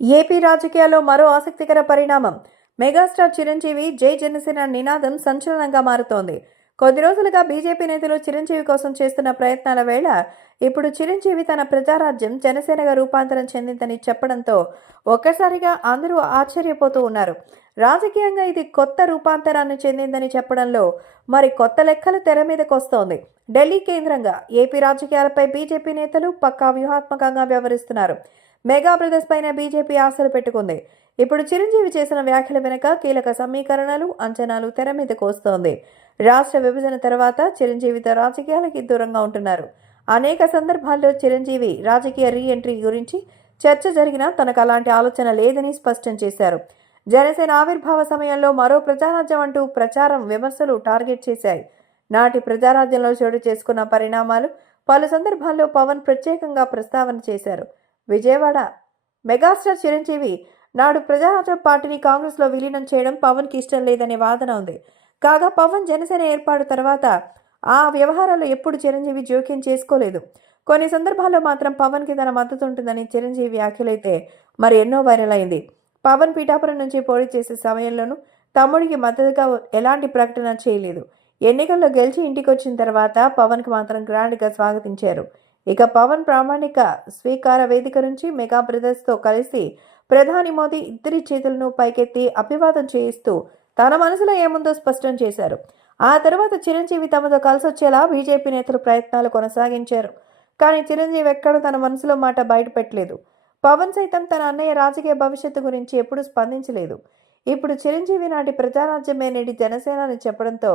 AP రాజకీయాల్లో మరో ఆసక్తికర పరిణామం. మెగాస్టార్ చిరంజీవి జై జనసేన నినాదం సంచలనంగా మారుతోంది. కొద్ది రోజులుగా బీజేపీ నేతలు చిరంజీవి కోసం చేస్తున్న ప్రయత్నాల వేళ ఇప్పుడు చిరంజీవి తన ప్రజారాజ్యం జనసేనగా రూపాంతరం చెందిందని చెప్పడంతో ఒక్కసారిగా అందరూ ఆశ్చర్యపోతూ ఉన్నారు. రాజకీయంగా ఇది కొత్త రూపాంతరాన్ని చెందిందని చెప్పడంలో మరి కొత్త లెక్కలు తెర మీదకొస్తోంది. ఢిల్లీ కేంద్రంగా ఏపీ రాజకీయాలపై బీజేపీ నేతలు పక్కా వ్యూహాత్మకంగా వ్యవహరిస్తున్నారు. మెగా బ్రదర్స్ పైన బీజేపీ ఆశలు పెట్టుకుంది. ఇప్పుడు చిరంజీవి చేసిన వ్యాఖ్యల వెనుక కీలక సమీకరణలు, అంచనాలు తెర మీదకు వస్తోంది. రాష్ట్ర విభజన తర్వాత చిరంజీవితో రాజకీయాలకి దూరంగా ఉంటున్నారు. అనేక సందర్భాల్లో చిరంజీవి రాజకీయ రీ ఎంట్రీ గురించి చర్చ జరిగినా తనకు అలాంటి ఆలోచన లేదని స్పష్టం చేశారు. జనసేన ఆవిర్భావ సమయంలో మరో ప్రజారాజ్యం అంటూ ప్రచారం, విమర్శలు టార్గెట్ చేశాయి. నాటి ప్రజారాజ్యంలో చోటు చేసుకున్న పరిణామాలు పలు సందర్భాల్లో పవన్ ప్రత్యేకంగా ప్రస్తావన చేశారు. విజయవాడ మెగాస్టార్ చిరంజీవి నాడు ప్రజారాజ్యం పార్టీని కాంగ్రెస్లో విలీనం చేయడం పవన్కి ఇష్టం లేదనే వాదన ఉంది. కాగా పవన్ జనసేన ఏర్పాటు తర్వాత ఆ వ్యవహారాలు ఎప్పుడు చిరంజీవి జోక్యం చేసుకోలేదు. కొన్ని సందర్భాల్లో మాత్రం పవన్కి తన మద్దతు ఉంటుందని చిరంజీవి వ్యాఖ్యలైతే మరి ఎన్నో వైరల్ అయింది. పవన్ పిఠాపురం నుంచి పోటీ చేసే సమయంలోనూ తమ్ముడికి మద్దతుగా ఎలాంటి ప్రకటన చేయలేదు. ఎన్నికల్లో గెలిచి ఇంటికి వచ్చిన తర్వాత పవన్కి మాత్రం గ్రాండ్గా స్వాగతించారు. ఇక పవన్ ప్రామాణిక స్వీకార వేదిక నుంచి మెగా బ్రదర్స్తో కలిసి ప్రధాని మోదీ ఇద్దరి చేతులను పైకెత్తి అభివాదం చేయిస్తూ తన మనసులో ఏముందో స్పష్టం చేశారు. ఆ తర్వాత చిరంజీవి తమతో కలిసొచ్చేలా బీజేపీ నేతలు ప్రయత్నాలు కొనసాగించారు. కానీ చిరంజీవి ఎక్కడ తన మనసులో మాట బయటపెట్టలేదు. పవన్ సైతం తన అన్నయ్య రాజకీయ భవిష్యత్తు గురించి ఎప్పుడూ స్పందించలేదు. ఇప్పుడు చిరంజీవి నాటి ప్రజారాజ్యమే నేటి జనసేన అని చెప్పడంతో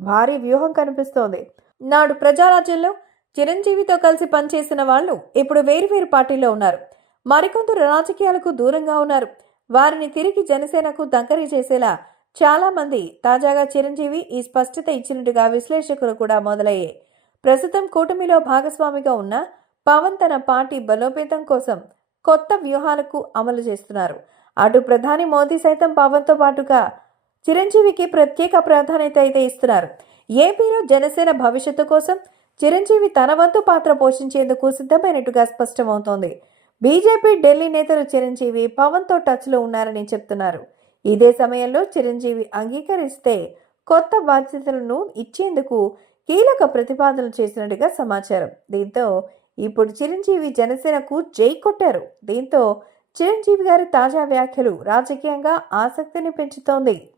భారీ వ్యూహం కనిపిస్తోంది. నాడు ప్రజారాజ్యంలో చిరంజీవితో కలిసి పనిచేసిన వాళ్ళు ఇప్పుడు వేరువేరు పార్టీల్లో ఉన్నారు. మరికొందరు రాజకీయాలకు దూరంగా ఉన్నారు. వారిని తిరిగి జనసేనకు దగ్గర చేసేలా చాలా మంది తాజాగా చిరంజీవి ఈ స్పష్టత ఇచ్చినట్టుగా విశ్లేషకులు కూడా మొదలయ్యాయి. ప్రస్తుతం కూటమిలో భాగస్వామిగా ఉన్న పవన్ తన పార్టీ బలోపేతం కోసం కొత్త వ్యూహాలకు అమలు చేస్తున్నారు. అటు ప్రధాని మోదీ సైతం పవన్తో పాటుగా చిరంజీవికి ప్రత్యేక ప్రాధాన్యత అయితే ఇస్తున్నారు. ఏపీలో జనసేన భవిష్యత్తు కోసం చిరంజీవి తన వంతు పాత్ర పోషించేందుకు సిద్ధమైనట్టుగా స్పష్టమవుతోంది. బీజేపీ ఢిల్లీ నేతలు చిరంజీవి పవన్తో టచ్లో ఉన్నారని చెప్తున్నారు. ఇదే సమయంలో చిరంజీవి అంగీకరిస్తే కొత్త బాధ్యతలను ఇచ్చేందుకు కీలక ప్రతిపాదనలు చేసినట్టుగా సమాచారం. దీంతో ఇప్పుడు చిరంజీవి జనసేనకు జై కొట్టారు. దీంతో చిరంజీవి గారి తాజా వ్యాఖ్యలు రాజకీయంగా ఆసక్తిని పెంచుతోంది.